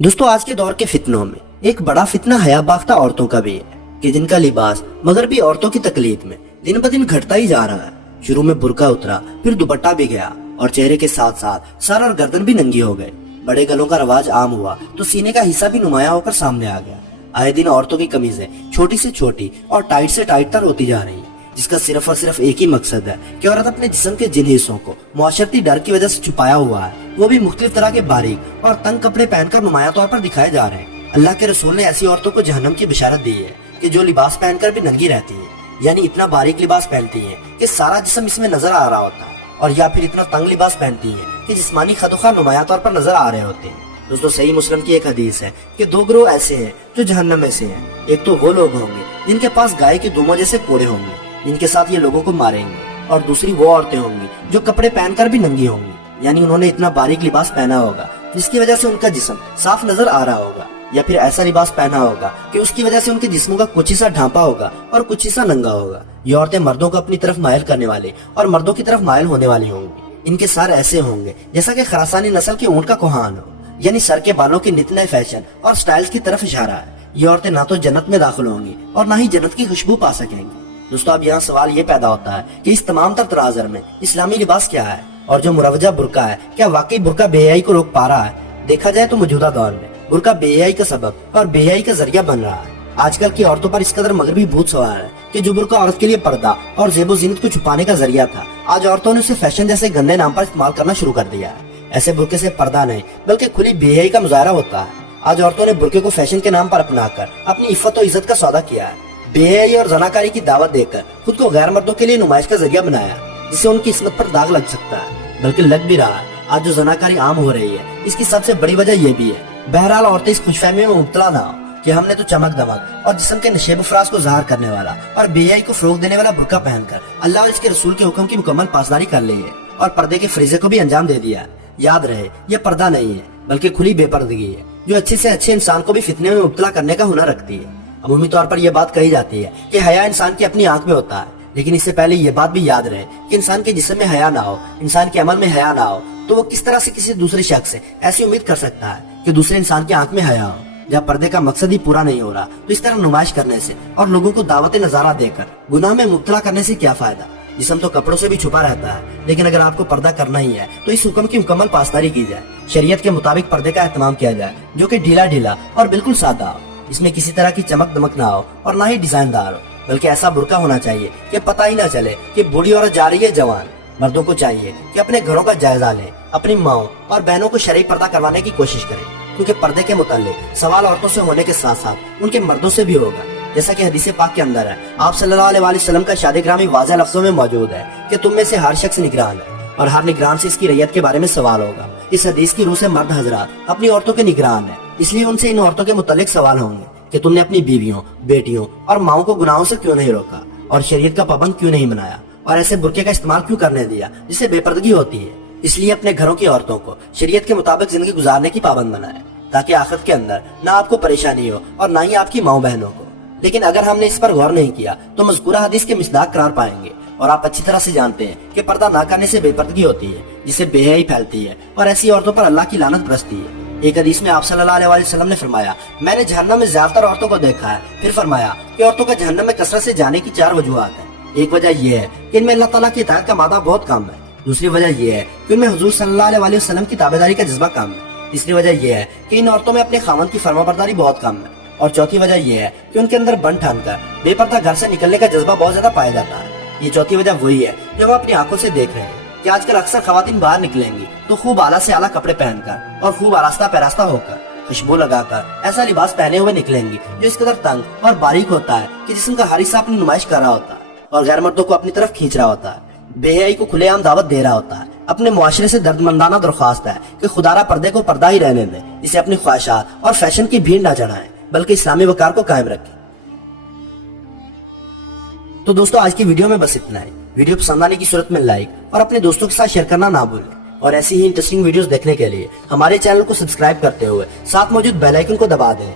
دوستو آج کے دور کے فتنوں میں ایک بڑا فتنہ حیا باختہ عورتوں کا بھی ہے کہ جن کا لباس مغربی عورتوں کی تقلید میں دن بدن گھٹتا ہی جا رہا ہے۔ شروع میں برقع اترا، پھر دوپٹہ بھی گیا اور چہرے کے ساتھ ساتھ سر اور گردن بھی ننگی ہو گئے۔ بڑے گلوں کا رواج عام ہوا تو سینے کا حصہ بھی نمایاں ہو کر سامنے آ گیا۔ آئے دن عورتوں کی قمیضیں چھوٹی سے چھوٹی اور ٹائٹ سے ٹائٹ تر ہوتی جا رہی ہیں، جس کا صرف اور صرف ایک ہی مقصد ہے کہ عورت اپنے جسم کے جن حصوں کو معاشرتی ڈر کی وجہ سے چھپایا ہوا ہے وہ بھی مختلف طرح کے باریک اور تنگ کپڑے پہن کر نمایاں طور پر دکھائے جا رہے ہیں۔ اللہ کے رسول نے ایسی عورتوں کو جہنم کی بشارت دی ہے کہ جو لباس پہن کر بھی ننگی رہتی ہے، یعنی اتنا باریک لباس پہنتی ہیں کہ سارا جسم اس میں نظر آ رہا ہوتا ہے، اور یا پھر اتنا تنگ لباس پہنتی ہیں کہ جسمانی خط و خال نمایاں طور پر نظر آ رہے ہوتے ہیں۔ دوستو صحیح مسلم کی ایک حدیث ہے کہ دو گروہ ایسے ہیں جو جہنم میں سے ہیں۔ ایک تو وہ لوگ ہوں گے جن کے پاس گائے کے دموں جیسے کوڑے ہوں گے، جن کے ساتھ یہ لوگوں کو ماریں گے، اور دوسری وہ عورتیں ہوں گی جو کپڑے پہن کر بھی ننگی ہوں گی، یعنی انہوں نے اتنا باریک لباس پہنا ہوگا جس کی وجہ سے ان کا جسم صاف نظر آ رہا ہوگا، یا پھر ایسا لباس پہنا ہوگا کہ اس کی وجہ سے ان کے جسموں کا کچھ حصہ ڈھانپا ہوگا اور کچھ حصہ ننگا ہوگا۔ یہ عورتیں مردوں کو اپنی طرف مائل کرنے والی اور مردوں کی طرف مائل ہونے والی ہوں گی۔ ان کے سر ایسے ہوں گے جیسا کہ خراسانی نسل کے اونٹ کا کوہان ہو، یعنی سر کے بالوں کی نت نئے فیشن اور سٹائلز کی طرف اشارہ ہے۔ یہ عورتیں نہ تو جنت میں داخل ہوں گی اور نہ ہی جنت کی خوشبو پا سکیں گی۔ دوستو اب یہاں سوال یہ پیدا ہوتا ہے کہ اس تمام تر تناظر میں اسلامی لباس کیا ہے، اور جو مروجہ برقع ہے کیا واقعی برقع بے حیائی کو روک پا رہا ہے؟ دیکھا جائے تو موجودہ دور میں برقع بے حیائی کا سبب اور بے حیائی کا ذریعہ بن رہا ہے۔ آج کل کی عورتوں پر اس قدر مغربی بھوت سوار ہے کہ جو برقع عورت کے لیے پردہ اور زیب و زینت کو چھپانے کا ذریعہ تھا، آج عورتوں نے اسے فیشن جیسے گندے نام پر استعمال کرنا شروع کر دیا ہے۔ ایسے برقعے سے پردہ نہیں بلکہ کھلی بے حیائی کا مظاہرہ ہوتا ہے۔ آج عورتوں نے برقعے کو فیشن کے نام پر اپنا کر اپنی عفت و عزت کا سودا کیا ہے۔ بے حیائی اور زناکاری کی دعوت دے کر خود کو غیر مردوں کے لیے نمائش کا ذریعہ بنایا، جسے ان کی عصمت پر داغ لگ سکتا ہے، بلکہ لگ بھی رہا ہے۔ آج جو زناکاری عام ہو رہی ہے اس کی سب سے بڑی وجہ یہ بھی ہے۔ بہرحال عورتیں اس خوش فہمی میں مبتلا نہ ہو کہ ہم نے تو چمک دمک اور جسم کے نشیب و فراز کو ظاہر کرنے والا اور بے حیائی کو فروغ دینے والا برقع پہن کر اللہ اور اس کے رسول کے حکم کی مکمل پاسداری کر لی ہے اور پردے کے فریضے کو بھی انجام دے دیا ہے۔ یاد رہے یہ پردہ نہیں ہے بلکہ کھلی بے پردگی ہے، جو اچھے سے اچھے انسان کو بھی فتنے میں مبتلا کرنے کا ہنر رکھتی ہے۔ عمومی طور پر یہ بات کہی جاتی ہے کہ حیا انسان کی اپنی آنکھ میں ہوتا ہے، لیکن اس سے پہلے یہ بات بھی یاد رہے کہ انسان کے جسم میں حیا نہ ہو، انسان کے عمل میں حیا نہ ہو، تو وہ کس طرح سے کسی دوسرے شخص سے ایسی امید کر سکتا ہے کہ دوسرے انسان کی آنکھ میں حیا ہو؟ جب پردے کا مقصد ہی پورا نہیں ہو رہا تو اس طرح نمائش کرنے سے اور لوگوں کو دعوت نظارہ دے کر گناہ میں مبتلا کرنے سے کیا فائدہ؟ جسم تو کپڑوں سے بھی چھپا رہتا ہے، لیکن اگر آپ کو پردہ کرنا ہی ہے تو اس حکم کی مکمل پاسداری کی جائے، شریعت کے مطابق پردے کا اہتمام کیا جائے، جو کہ ڈھیلا ڈھیلا اور بالکل سادہ ہو۔ اس میں کسی طرح کی چمک دمک نہ ہو اور نہ ہی ڈیزائن دار ہو، بلکہ ایسا برقع ہونا چاہیے کہ پتہ ہی نہ چلے کہ بوڑھی عورت جا رہی ہے جوان۔ مردوں کو چاہیے کہ اپنے گھروں کا جائزہ لیں، اپنی ماؤں اور بہنوں کو شرعی پردہ کروانے کی کوشش کریں، کیونکہ پردے کے متعلق سوال عورتوں سے ہونے کے ساتھ ساتھ ان کے مردوں سے بھی ہوگا۔ جیسا کہ حدیث پاک کے اندر ہے، آپ صلی اللہ علیہ وآلہ وسلم کا ارشاد گرامی واضح لفظوں میں موجود ہے کہ تم میں سے ہر شخص نگران ہے، اور ہر نگران سے اس کی رعیت کے بارے میں سوال ہوگا۔ اس حدیث کی روح سے مرد حضرات اپنی عورتوں کے نگران ہیں، اس لیے ان سے ان عورتوں کے متعلق سوال ہوں گے کہ تم نے اپنی بیویوں، بیٹیوں اور ماؤں کو گناہوں سے کیوں نہیں روکا، اور شریعت کا پابند کیوں نہیں بنایا، اور ایسے برقعے کا استعمال کیوں کرنے دیا جسے بے پردگی ہوتی ہے۔ اس لیے اپنے گھروں کی عورتوں کو شریعت کے مطابق زندگی گزارنے کی پابند بنائے، تاکہ آخرت کے اندر نہ آپ کو پریشانی ہو اور نہ ہی آپ کی ماؤں بہنوں کو۔ لیکن اگر ہم نے اس پر غور نہیں کیا تو مذکورہ حدیث کے مصداق قرار پائیں گے، اور آپ اچھی طرح سے جانتے ہیں کہ پردہ نہ کرنے سے بے پردگی ہوتی ہے، جسے بے حیائی پھیلتی ہے، اور ایسی عورتوں پر اللہ کی لعنت برستی ہے۔ ایک حدیث میں آپ صلی اللہ علیہ وسلم نے فرمایا، میں نے جہنم میں زیادہ تر عورتوں کو دیکھا ہے، پھر فرمایا کہ عورتوں کا جہنم میں کثرت سے جانے کی 4 وجوہات ہیں۔ ایک وجہ یہ ہے کہ ان میں اللہ تعالیٰ کی اطاعت کا مادہ بہت کم ہے، دوسری وجہ یہ ہے کہ ان میں حضور صلی اللہ علیہ وسلم کی تابعداری کا جذبہ کم ہے، تیسری وجہ یہ ہے کہ ان عورتوں میں اپنے خاوند کی فرمانبرداری بہت کم ہے، اور چوتھی وجہ یہ ہے کہ ان کے اندر بن ٹھان کر بے پردہ گھر سے نکلنے کا جذبہ بہت زیادہ پایا جاتا ہے۔ یہ چوتھی وجہ وہی ہے جو ہم اپنی آنکھوں سے دیکھ رہے ہیں کہ آج کل اکثر خواتین باہر نکلیں گی تو خوب اعلیٰ سے اعلیٰ کپڑے پہن کر اور خوب آراستہ پیراستہ ہو کر، خوشبو لگا کر ایسا لباس پہنے ہوئے نکلیں گی جو اس قدر تنگ اور باریک ہوتا ہے کہ جسم کا ہر حصہ اپنی نمائش کر رہا ہوتا ہے اور غیر مردوں کو اپنی طرف کھینچ رہا ہوتا ہے، بے حیائی کو کھلے عام دعوت دے رہا ہوتا ہے۔ اپنے معاشرے سے درد مندانہ درخواست ہے کہ خدارہ پردے کو پردہ ہی رہنے دیں، اسے اپنی خواہشات اور فیشن کی بھیڑ نہ چڑھائیں، بلکہ اسلامی وقار کو قائم رکھیں۔ تو دوستو آج کی ویڈیو میں بس اتنا ہے۔ ویڈیو پسند آنے کی صورت میں لائک اور اپنے دوستوں کے ساتھ شیئر کرنا نہ بھولیں، اور ایسی ہی انٹرسٹنگ ویڈیوز دیکھنے کے لیے ہمارے چینل کو سبسکرائب کرتے ہوئے ساتھ موجود بیل آئیکن کو دبا دیں۔